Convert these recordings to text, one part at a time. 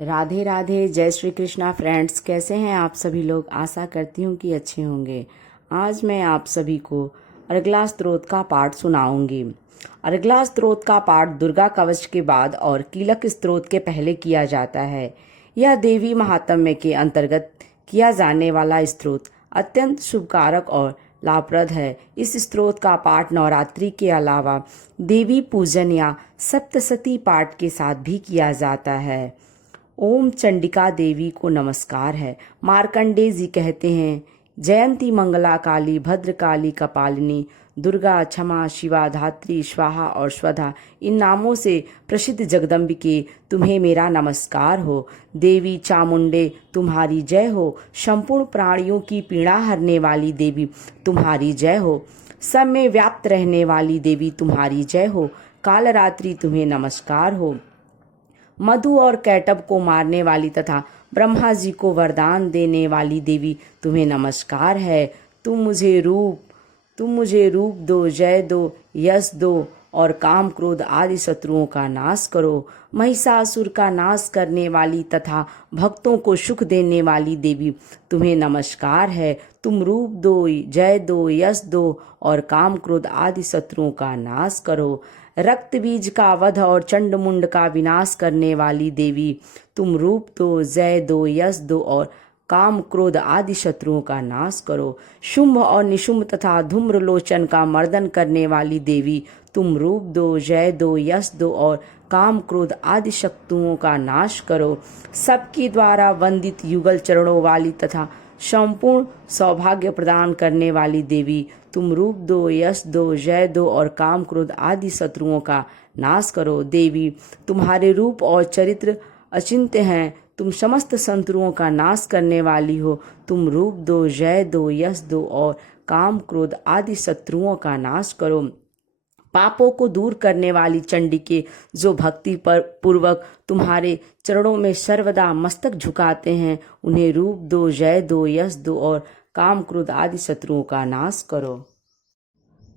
राधे राधे, जय श्री कृष्णा फ्रेंड्स। कैसे हैं आप सभी लोग? आशा करती हूँ कि अच्छे होंगे। आज मैं आप सभी को अर्गला स्तोत्र का पाठ सुनाऊंगी। अर्गला स्तोत्र का पाठ दुर्गा कवच के बाद और कीलक स्तोत्र के पहले किया जाता है। यह देवी महात्म्य के अंतर्गत किया जाने वाला स्तोत्र अत्यंत शुभकारक और लाभप्रद है। इस स्तोत्र का पाठ नवरात्रि के अलावा देवी पूजन या सप्तशती पाठ के साथ भी किया जाता है। ओम चंडिका देवी को नमस्कार है। मार्कंडेय जी कहते हैं, जयंती मंगला काली भद्रकाली कपालिनी दुर्गा क्षमा शिवा धात्री स्वाहा और स्वधा, इन नामों से प्रसिद्ध जगदम्बिके तुम्हें मेरा नमस्कार हो। देवी चामुंडे तुम्हारी जय हो। संपूर्ण प्राणियों की पीड़ा हरने वाली देवी तुम्हारी जय हो। सब में व्याप्त रहने वाली देवी तुम्हारी जय हो। कालरात्रि तुम्हें नमस्कार हो। मधु और कैटब को मारने वाली तथा ब्रह्मा जी को वरदान देने वाली देवी तुम्हें नमस्कार है। तुम मुझे रूप दो, जय दो, यश दो और काम क्रोध आदि शत्रुओं का नाश करो। महिषासुर का नाश करने वाली तथा भक्तों को सुख देने वाली देवी तुम्हें नमस्कार है। तुम रूप दो, जय दो, यश दो और काम क्रोध आदि शत्रुओं का नाश करो। रक्त बीज का वध और चंड मुंड का विनाश करने वाली देवी तुम रूप दो, जय दो, यश दो और काम क्रोध आदि शत्रुओं का नाश करो। शुंभ और निशुंभ तथा धूम्रलोचन का मर्दन करने वाली देवी तुम रूप दो, जय दो, यश दो और काम क्रोध आदि शत्रुओं का नाश करो। सबके द्वारा वंदित युगल चरणों वाली तथा संपूर्ण सौभाग्य प्रदान करने वाली देवी तुम रूप दो, यश दो, जय दो और काम क्रोध आदि शत्रुओं का नाश करो। देवी तुम्हारे रूप और चरित्र अचिंत्य हैं। तुम समस्त शत्रुओं का नाश करने वाली हो। तुम रूप दो, जय दो, यश दो और काम क्रोध आदि शत्रुओं का नाश करो। पापों को दूर करने वाली चंडिके, जो भक्ति पर पूर्वक तुम्हारे चरणों में सर्वदा मस्तक झुकाते हैं, उन्हें रूप दो, जय दो, यश दो और काम क्रोध आदि शत्रुओं का नाश करो।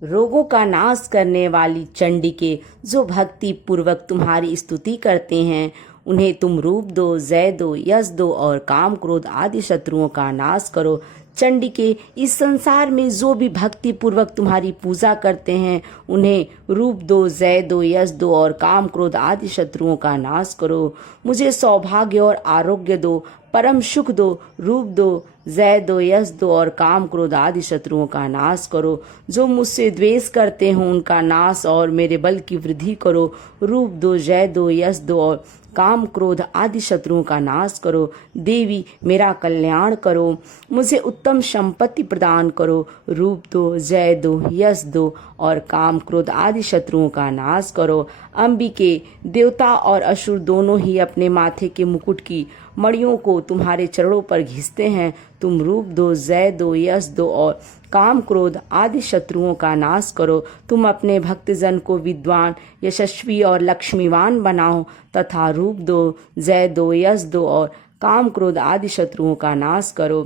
रोगों का नाश करने वाली चंडिके, जो भक्ति पूर्वक तुम्हारी स्तुति करते हैं, उन्हें तुम रूप दो, जय दो, यश दो और काम क्रोध आदि शत्रुओं का नाश करो। चंडिके, इस संसार में जो भी भक्ति पूर्वक तुम्हारी पूजा करते हैं, उन्हें रूप दो, जय दो, यश दो और काम क्रोध आदि शत्रुओं का नाश करो। मुझे सौभाग्य और आरोग्य दो, परम सुख दो। रूप दो, जय दो, यश दो और काम क्रोध आदि शत्रुओं का नाश करो। जो मुझसे द्वेष करते हो उनका नाश और मेरे बल की वृद्धि करो। रूप दो, जय दो, यश दो और काम क्रोध आदि शत्रुओं का नाश करो। देवी मेरा कल्याण करो। मुझे उत्तम संपत्ति प्रदान करो। रूप दो, जय दो, यश दो और काम क्रोध आदि शत्रुओं का नाश करो। अंबिके, देवता और असुर दोनों ही अपने माथे के मुकुट की मणियों को तुम्हारे चरणों पर घिसते हैं। तुम रूप दो, जय दो, यश दो और काम क्रोध आदि शत्रुओं का नाश करो। तुम अपने भक्तजन को विद्वान, यशस्वी और लक्ष्मीवान बनाओ तथा रूप दो, जय दो, यश दो और काम क्रोध आदि शत्रुओं का नाश करो।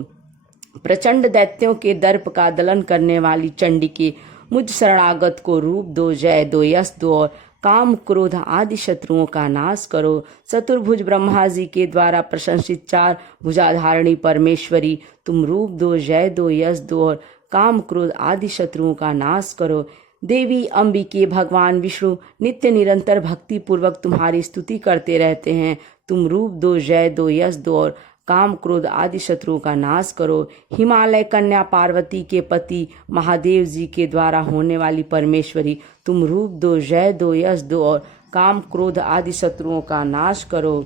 प्रचंड दैत्यों के दर्प का दलन करने वाली चंडिके, मुझ शरणागत को रूप दो, जय दो, यश दो और काम क्रोध आदि शत्रुओं का नाश करो। चतुर्भुज ब्रह्मा जी के द्वारा प्रशंसित चार भुजाधारिणी परमेश्वरी, तुम रूप दो, जय दो, यश दो और काम क्रोध आदि शत्रुओं का नाश करो। देवी अंबिके, भगवान विष्णु नित्य निरंतर भक्ति पूर्वक तुम्हारी स्तुति करते रहते हैं। तुम रूप दो, जय दो, यश दो और काम क्रोध आदि शत्रुओं का नाश करो। हिमालय कन्या पार्वती के पति महादेव जी के द्वारा होने वाली परमेश्वरी, तुम रूप दो, जय दो, यश दो और काम क्रोध आदि शत्रुओं का नाश करो।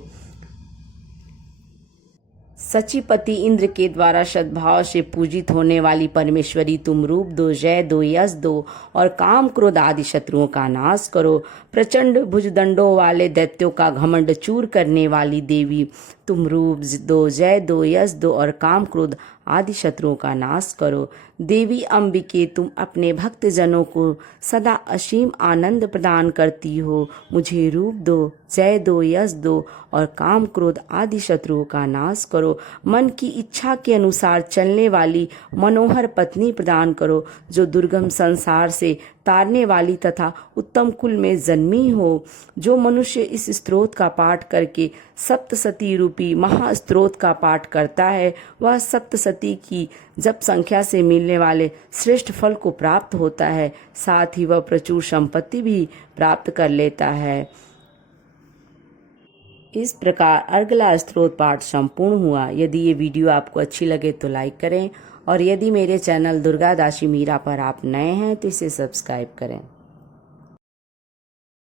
सचिपति इंद्र के द्वारा सद्भाव से पूजित होने वाली परमेश्वरी, तुम रूप दो, जय दो, यश दो और काम क्रोध आदि शत्रुओं का नाश करो। प्रचंड भुजदंडों वाले दैत्यों का घमंड चूर करने वाली देवी, तुम रूप दो, जय दो, यश दो और काम क्रोध आदि शत्रुओं का नाश करो। देवी अंबिके, तुम अपने भक्तजनों को सदा असीम आनंद प्रदान करती हो। मुझे रूप दो, जय दो, यश दो और काम क्रोध आदि शत्रुओं का नाश करो। मन की इच्छा के अनुसार चलने वाली मनोहर पत्नी प्रदान करो, जो दुर्गम संसार से तारने वाली तथा उत्तम कुल में जन्मी हो। जो मनुष्य इस स्तोत्र का पाठ करके सप्तशती रूपी महास्तोत्र का पाठ करता है वह सप्तशती की जप संख्या से मिलने वाले श्रेष्ठ फल को प्राप्त होता है, साथ ही वह प्रचुर संपत्ति भी प्राप्त कर लेता है। इस प्रकार अर्गला स्तोत्र पाठ संपूर्ण हुआ। यदि ये वीडियो आपको अच्छी लगे तो लाइक करें और यदि मेरे चैनल दुर्गा दासी मीरा पर आप नए हैं तो इसे सब्सक्राइब करें।